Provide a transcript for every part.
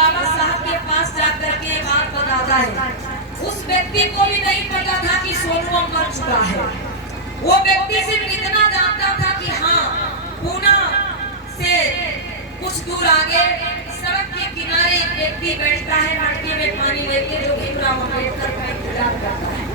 बाबा साहब के पास जाकर के बात बताता है, उस व्यक्ति को भी नहीं पता था कि सोनुआ मर चुका है। वो व्यक्ति सिर्फ इतना जानता था कि हाँ, पूना से कुछ दूर आगे सड़क के किनारे एक व्यक्ति बैठता है मटके में पानी लेके, जो भीमराव अम्बेडकर का इंतजार करता है।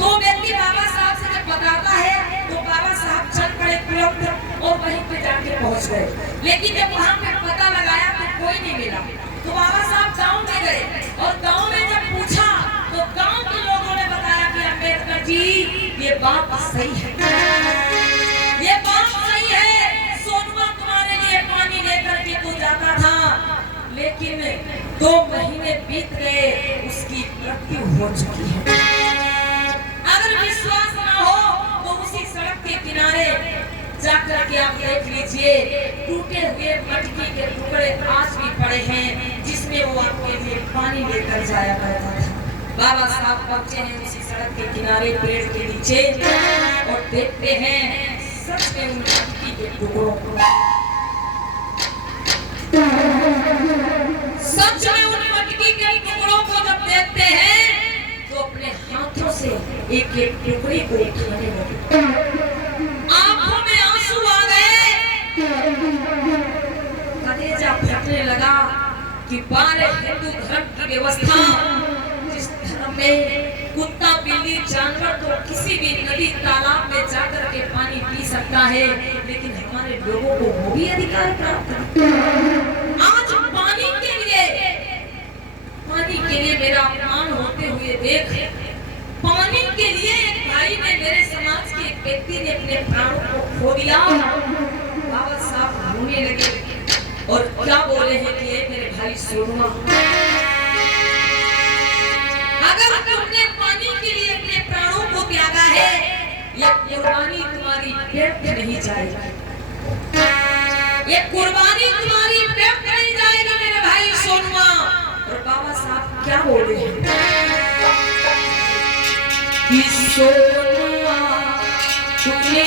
तो व्यक्ति बाबा साहब से जब बताता है तो बाबा साहब चल पड़े तुरंत और वहीं पे जाके पहुंच गए। लेकिन जब वहां पे पता लगाया तो कोई नहीं मिला। तो बाबा साहब गांव में गए और गांव में जब पूछा तो गांव के लोगों ने बताया कि अम्बेडकर जी ये बात सही है, ये बात सही है, सोनुआ तुम्हारे लिए पानी लेकर के तू जाता था, लेकिन 2 महीने बीत गए, उसकी मृत्यु हो चुकी है। अगर विश्वास ना हो तो उसी सड़क के किनारे जाकर के आप देख लीजिए, टूटे हुए मटकी के टुकड़े आज भी पड़े हैं, जिसमें वो आपके लिए पानी लेकर जाया करता था। बाबा साहब पहुंचे हैं उसी सड़क के किनारे पेड़ के नीचे और देखते हैं सच में उन मटकी के टुकड़ों को, सच में उन मटकी के टुकड़ों को जब देखते हैं तो अपने हाथों से एक एक टुकड़ी को उठाने लगे, आंखों में आंसू आ गए, कलेजा फटने लगा कि बारे हिंदू धर्म की व्यवस्था, जिस धर्म में कुत्ता बिल्ली जानवर तो किसी भी नदी तालाब में जाकर के पानी पी सकता है, लेकिन हमारे लोगों को वो भी अधिकार प्राप्त है। आज पानी के लिए मेरा अपमान होते हुए देख, पानी के लिए एक भाई ने, मेरे समाज के एक व्यक्ति ने अपने प्राणों को खो दिया। बाबा साहब रोने लगे और क्या बोले हैं कि ये मेरे भाई सोनुआ, अगर तुमने पानी के लिए अपने प्राणों को त्यागा है, ये कुर्बानी तुम्हारी व्यर्थ नहीं जाएगी, ये कुर्बानी तुम्हारी व्यर्थ नहीं जाएगी मेरे भाई सोनुआ। और बाबा साहब क्या बोले हैं कि सोनुआ तूने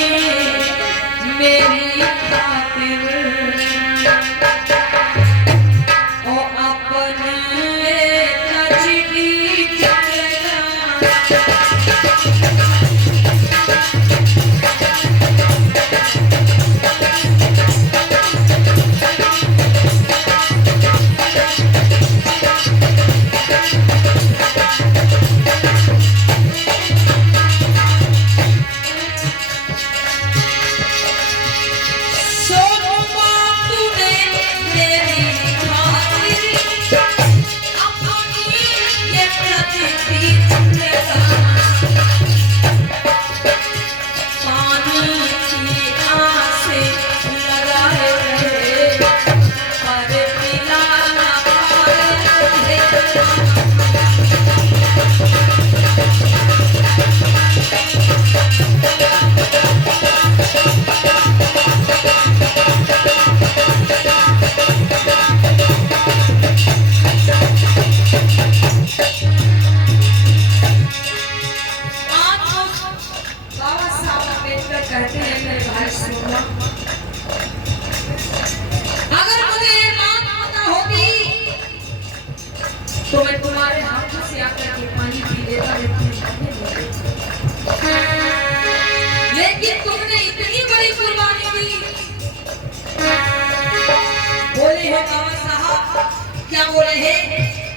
मेरी खातिर और अपने नजदीक कहते हैं मेरे भाई सोनुआ, अगर मुझे ये बात पता होती तो मैं तुम्हारे हाथों से आकर के पानी पी लेता, लेकिन तुमने इतनी बड़ी कुर्बानी दी। बोले हैं बाबा साहब, क्या बोले हैं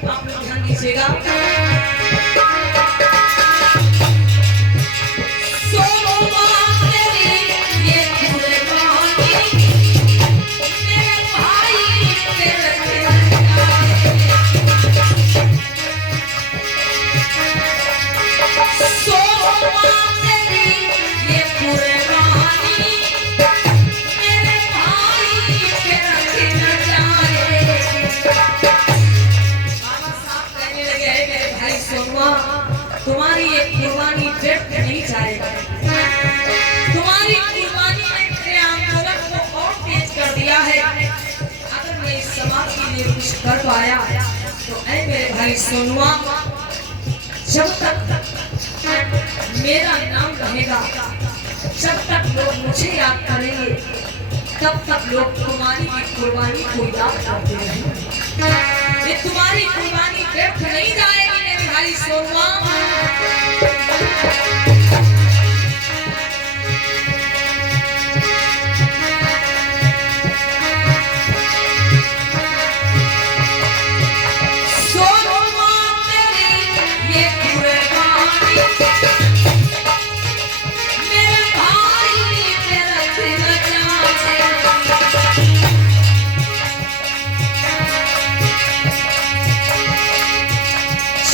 आप लोग ध्यान दीजिएगा। तुम्हारी एक कुर्बानी व्यर्थ नहीं जाएगी, तुम्हारी कुर्बानी ने मेरे आंदोलन को और तेज कर दिया है। अगर मैं इस समाज के लिए कुछ कर पाया तो ऐ मेरे भाई सोनुआ, जब तक मेरा नाम रहेगा, जब तक लोग मुझे याद करेंगे, तब तक लोग तुम्हारी कुर्बानी को याद करते रहेंगे। ये तुम्हारी कुर्बानी व्यर्थ नहीं जाएगी मेरे भाई सोनुआ।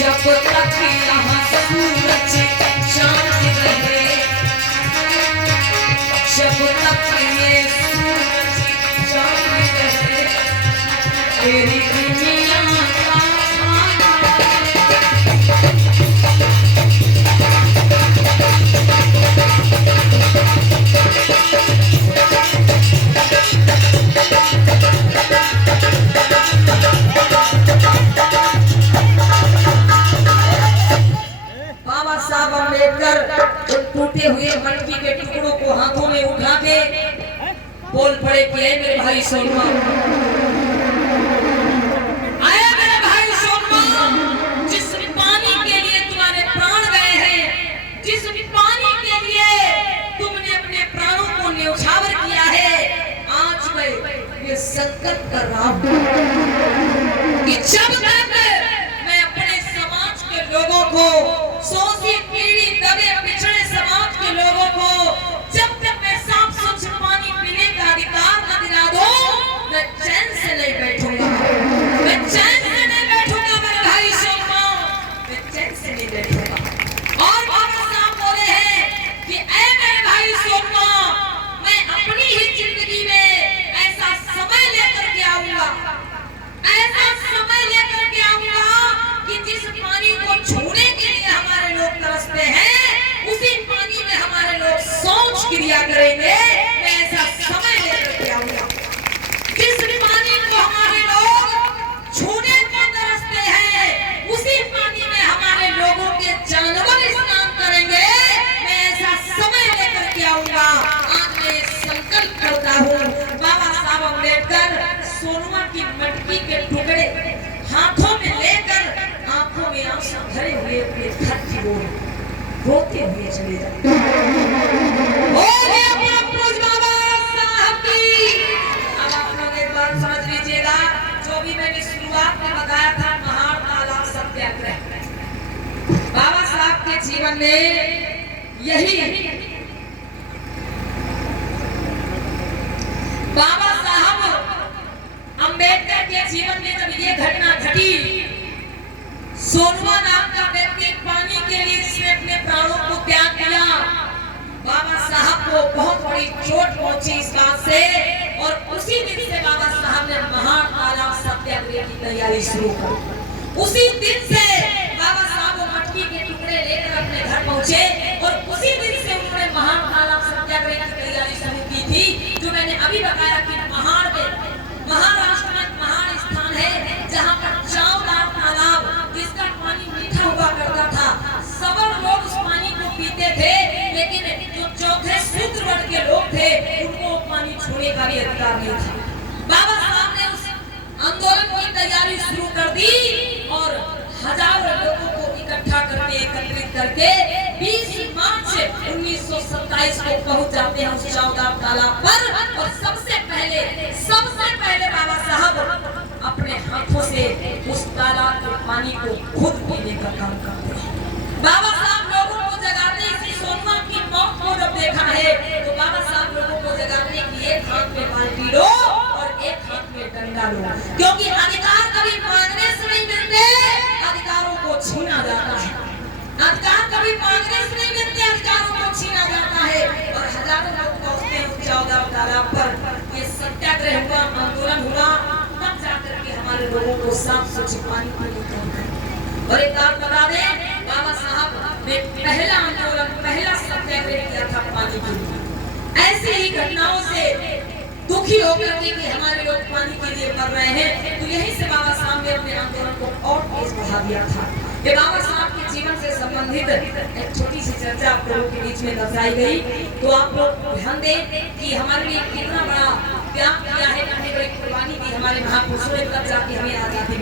जब तक यहाँ सूरज चांद रहे, जब तक ये सूरज चांद रहे, तेरी दुनिया का टूटे हुए मटकी के टुकड़ों को हाथों में उठा के बोल पड़े कि मेरे भाई सोनुआ, आए मेरे भाई सोनुआ, जिस पानी के लिए तुम्हारे प्राण गए हैं, जिस पानी के लिए तुमने अपने प्राणों को न्यौछावर किया है, आज मैं ये संकल्प कर रहा हूं कि जब तक मैं अपने समाज के लोगों को, शोषित पीड़ित दबे पिछड़े समाज के लोगों को जब तक मैं साफ स्वच्छ पानी पीने का अधिकार न दिला दूं, मैं चैन से नहीं बैठूंगा, मैं चैन से नहीं बैठूंगा मेरे भाई सोनुआ, मैं चैन से नहीं बैठूंगा। और बाबा साहब बोले हैं कि ऐ मेरे भाई सोनुआ, मैं अपनी ही जिंदगी में ऐसा समय लेकर के आऊंगा, ऐसा समय लेकर के आऊंगा कि जिस पानी को छूने के लिए हमारे लोग तरसते हैं, उसी पानी में हमारे लोग शौच क्रिया करेंगे। मैं ऐसा समय लेकर के आऊंगा। जिस पानी को हमारे लोग छूने को तरसते हैं, उसी पानी में हमारे लोगों के जानवर स्नान करेंगे। मैं ऐसा समय लेकर के आऊंगा। आज मैं संकल्प करता हूँ। बाबा साहब अम्बेडकर सोनुआ की मटकी के टुकड़े हाथों में लेकर, आंखों में आंसू भरे हुए अपने घर की ओर रोते हुए चले जाते। अब आप लोग एक बात समझ लीजिएगा, जो भी मैंने शुरुआत में बताया था, महान तालाब सत्याग्रह, बाबा साहब के जीवन में यही, बाबा साहब अम्बेडकर के जीवन में जब ये घटना घटी, सोनुआ नाम का व्यक्ति पानी के लिए जिसने अपने प्राणों को त्याग किया, बाबा साहब को बहुत बड़ी चोट पहुंची इस बात से, और उसी दिन से बाबा साहब ने महान तालाब सत्याग्रह की तैयारी शुरू की। उसी दिन से बाबा साहब वो मटकी के टुकड़े लेकर अपने घर पहुंचे, और उसी दिन से उन्होंने महान तालाब सत्याग्रह की तैयारी शुरू की थी। जो मैंने अभी बताया कि पहाड़ में, महाराष्ट्र में पहाड़ स्थान है जहाँ पर चावदार तालाब, जिसका पानी मीठा हुआ करता था, सबर लोग उस पानी को पीते थे, लेकिन जो चौथे शूद्र वर्ग के लोग थे, उनको पानी छूने का भी अधिकार नहीं था। बाबा साहब ने उस आंदोलन की तैयारी शुरू कर दी, और हजारों लोगों को इकट्ठा करके, एकत्रित करके 20 मार्च 1927 को पहुंच जाते हैं उस चावदार तालाब पर। और सबसे पहले बाबा साहब अपने हाथों से उस तालाब के पानी को खुद पीने का काम करते हैं। बाबा साहब लोगों को जगाने, इसी सोनुआ की मौत को जब देखा है, तो बाबा साहब लोगों को जगाने की एक हाथ में बाल्टी लो और एक हाथ में डंडा लो, क्योंकि अधिकार कभी मांगने से नहीं मिलते, अधिकारों को छीना जाता है। अधिकार कभी मांगने से नहीं मिलते, अधिकारों को छीना जाता है। और हजारों लोग पहुंचते हैं उस चावदार तालाब पर। ये सत्याग्रह हुआ, आंदोलन हुआ, तब जाकर के हमारे लोगों को साफ स्वच्छ पानी पीने का। और एक बात बता दें, बाबा साहब ने पहला आंदोलन, पहला सत्याग्रह किया था पानी के लिए। ऐसी ही घटनाओं से दुखी होकर के कि हमारे लोग पानी के लिए मर रहे हैं, तो यहीं से बाबा साहब ने अपने आंदोलन को और तेज बढ़ा दिया था। ये बाबा साहब के जीवन से संबंधित एक छोटी सी चर्चा आप लोगों के बीच में दर्शाई गई, तो आप लोग ध्यान दें कि हमारे लिए कितना बड़ा त्याग किया है, कितनी बड़ी कुर्बानी दी हमारे महापुरुषों ने, तब जाके हमें आजादी